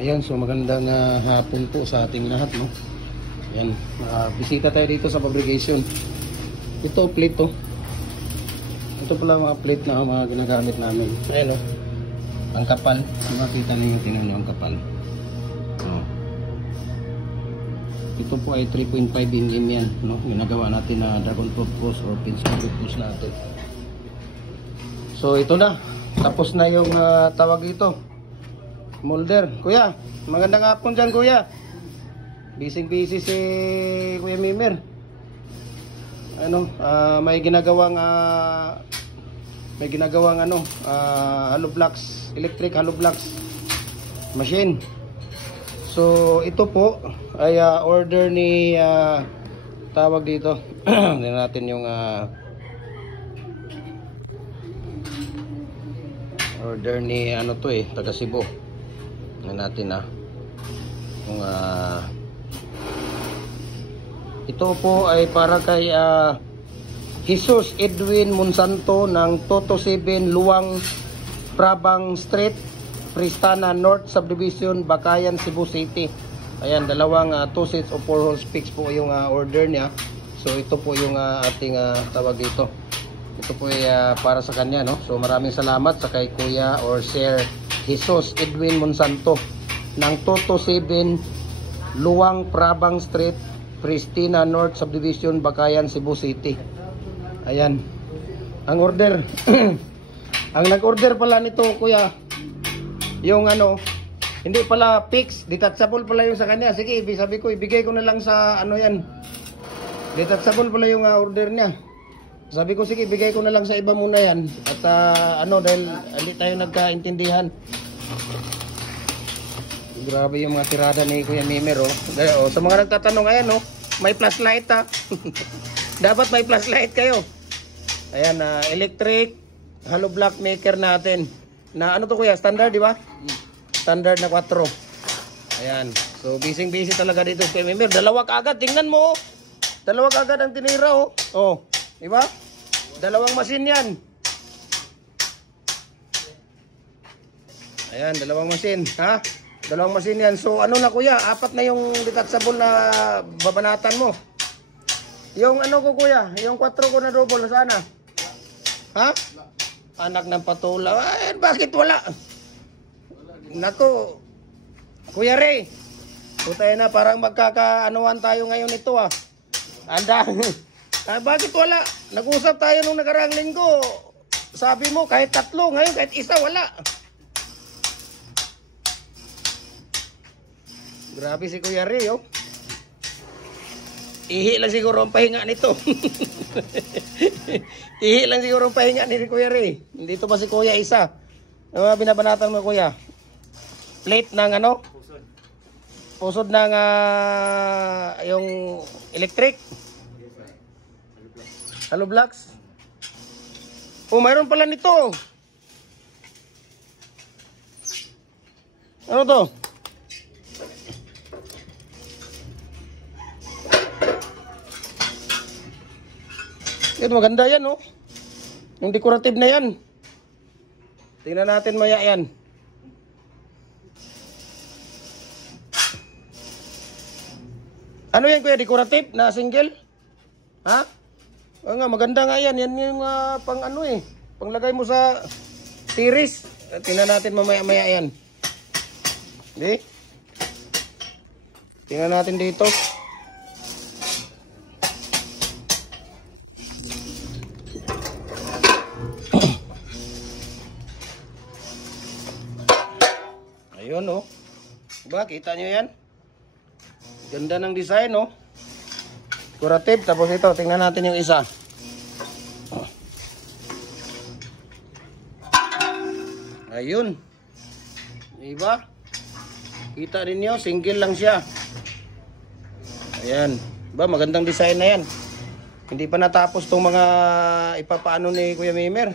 Ayan, so magandang hapon po sa ating lahat, no? Ayan, bisita tayo dito sa fabrication. Ito, plate to. Ito pala mga plate na mga ginagamit namin. Ayan, oh. Ang kapal. Makita niyo yung tinanong ang kapal. Oh. Ito po ay 3.5 mm yan, no? Ginagawa natin na dragon fruit cross or pincer fruit cross natin. So ito na. Tapos na yung tawag dito. Molder. Kuya, magandang hapon dyan, kuya. Busy si Kuya Mimer. Ano, may ginagawang hollow blocks, electric hollow blocks machine. So ito po ay order ni tawag dito. Tingnan natin yung order ni ano to taga Cebu. Natin kung ito po ay para kay Jesus Edwin Monsanto ng 227 Luang Prabang Street, Pristana North Subdivision, Bakayan, Cebu City. Ayan, dalawang 2 sets of 4 holes fix po yung order niya. So ito po yung ating tawag dito. Ito po ay para sa kanya, no? So maraming salamat sa kay Kuya or Sir Jesus Edwin Monsanto ng 227 Luang Prabang Street, Pristina North Subdivision, Bakayan, Cebu City. Ayan. Ang order. Ang nag-order pala nito, kuya, yung hindi pala fix, detachable pala yung sa kanya. Sige, sabi ko, ibigay ko na lang sa yan. Detachable pala yung order niya. Sabi ko, sige, bigay ko na lang sa iba muna yan. At dahil hindi tayo nagkaintindihan. Grabe yung mga tirada ni Kuya Mimer, oh. Sa mga nagtatanong, ayan, oh, may flashlight, ha. Dapat may flashlight kayo. Ayan, electric hollow block maker natin. Na ano to, kuya? Standard, di ba? Standard na 4. Ayan. So, busy talaga dito si Kuya Mimer. Dalawa kaagad, tingnan mo, oh. Dalawa kaagad ang tinira, oh. Oh. Diba? Dalawang machine yan. Ayan, dalawang machine. Ha? Dalawang machine yan. So, ano na kuya? 4 na yung detachable na babanatan mo. Yung ko kuya? Yung 4 ko na double. Sana? Ha? Anak ng patula. Ay, bakit wala? Nako. Kuya Ray. Putay na, parang magkakaanuan tayo ngayon ito, ah. Anda. Bakit wala? Nag-usap tayo nung nakarang linggo. Sabi mo kahit 3, ngayon kahit 1 wala. Grabe si Kuya Ray, oh. Ihi lang siguro ang pahinga nito. Ihi lang siguro ang pahinga ni Kuya Ray. Dito pa si Kuya isa. Ano binabanatan mo, Kuya? Plate ng Pusod ng yung electric. Hollow blocks. Oh, mayroon pala nito. Ano to? Yan, maganda yan, oh. Yung decorative na yan. Tingnan natin maya yan. Ano yan, kuya? Decorative na single? Ha? Oo nga, maganda nga yan. Yan yung pang panglagay mo sa tiris. Tingnan natin mamaya-maya yan. Di? Tingnan natin dito. Ayun, oh. Diba? Kita nyo yan? Ganda ng design, oh. Decorative. Tapos ito, tingnan natin yung isa. Ayun. Diba? Kita ninyo, single lang siya. Ayan. Diba? Magandang design na yan. Hindi pa natapos itong mga ipapaano ni Kuya Mimer.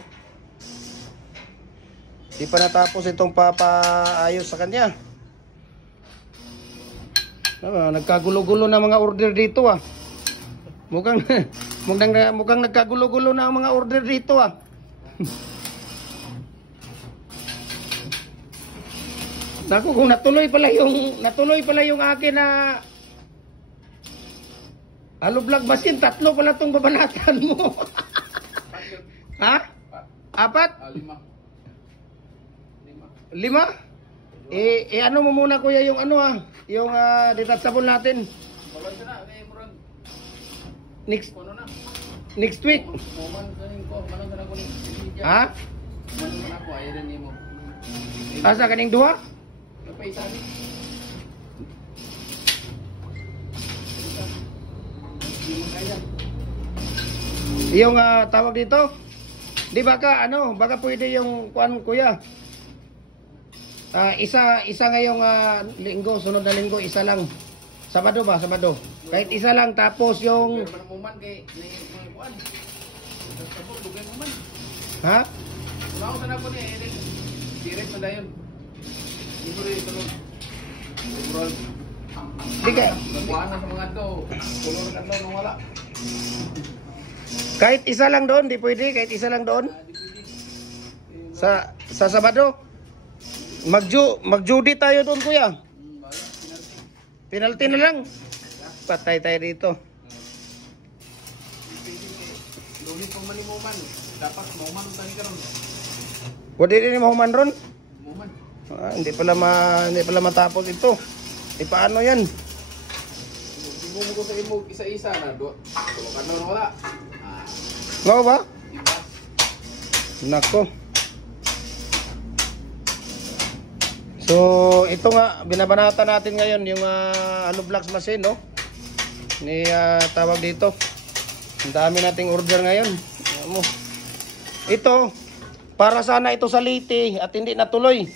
Hindi pa natapos itong papaayos sa kanya. Nagkagulo-gulo na mga order dito, ah. Mukhang nagkagulo-gulo na ang mga order dito, ah. Naku, kung natuloy pala yung akin na Halo Vlog Machine, 3 pala tong babanatan mo. Ha? 4? 5? Ano mo muna kuya yung ano yung detachable natin. Next week. Ha? Asa kaning duha? Yung tawag dito? Di baka baka pwede yung kuan kuya. Isa ngayong linggo, sunod na linggo isa lang. Sabado ba? Sabado. Kahit isa lang tapos yung ha? Kahit isa lang doon, di pwede, kahit isa lang doon. Sa Sabado. Mag-Judy tayo doon, kuya. Penalty na lang. Patay tayo dito. Wala din mahuman ron. Hindi pala matapos ito. Paano yan? Bumugo sa imo isa-isa na do. Kan wala. Ngao ba? Nako. So, ito nga binabanatan natin ngayon yung Halo Vlog Machine, no? Ni tawag dito. Ang dami nating order ngayon. Ito para sana ito sa Leyte at hindi natuloy.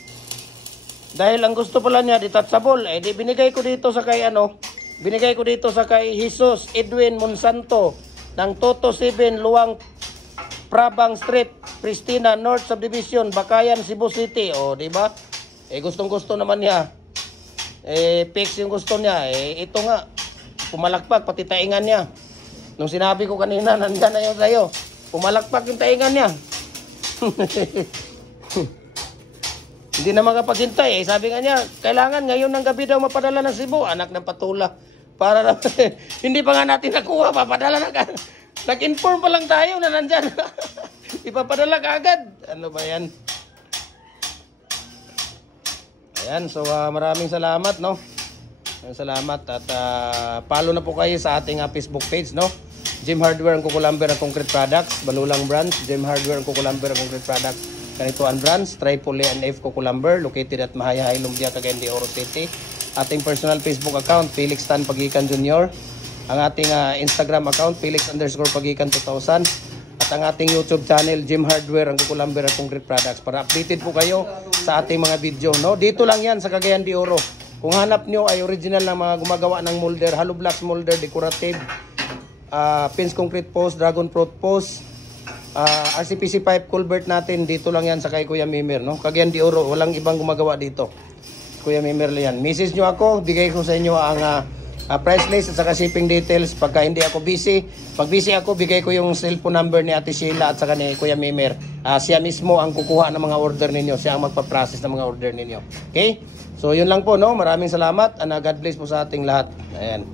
Dahil ang gusto pala niya detachable, di binigay ko dito sa kay binigay ko dito sa kay Jesus Edwin Monsanto ng Toto 7 Luwang Prabang Street, Pristina North Subdivision, Bakayan, Cebu City. O, di ba? Gustong-gusto naman niya. Fix yung gusto niya. Ito nga, pumalakpak pati taingan niya. Nung sinabi ko kanina, nandiyan na yun sa'yo. Pumalakpak yung taingan niya. Hindi na makapaghintay. Sabi nga niya, kailangan ngayon ng gabi daw mapadala ng Cebu. Anak ng patula. Para na, hindi pa nga natin nakuha. Papadala na ka. Nag-inform pa lang tayo na nandyan. Ipapadala ka agad. Ano ba yan? Ayan. So maraming salamat, no? Salamat. At follow na po kayo sa ating Facebook page, no? Gem Hardware ang Kukulamber ang Concrete Products. Balulang Branch. Gem Hardware ang Kukulamber ang Concrete Products. Kanituan Branch, Tripoli and F Kukulamber, located at Mahayay, Lumbia, Cagayan de Oro City. Ating personal Facebook account, Felix Tan Pagikan Jr. Ang ating Instagram account, Felix_Pagikan 2000. At ang ating YouTube channel, Gem Hardware, ang Kukulamber at Concrete Products. Para updated po kayo sa ating mga video. No? Dito lang yan sa Cagayan de Oro. Kung hanap nyo ay original na mga gumagawa ng molder, hollow blocks molder, decorative, pins concrete post, dragon fruit post, RCPC pipe culvert natin, dito lang yan sa kay Kuya Mimer, no? Cagayan de Oro, walang ibang gumagawa dito. Kuya Mimer lang yan. Message nyo ako, bigay ko sa inyo ang price list at saka shipping details pagka hindi ako busy. Pag busy ako, bigay ko yung cellphone number ni Ate Sheila at saka ni Kuya Mimer. Siya mismo ang kukuha ng mga order ninyo. Siya ang magpa-process ng mga order ninyo. Okay? So, yun lang po, no? Maraming salamat and God bless po sa ating lahat. Ayan.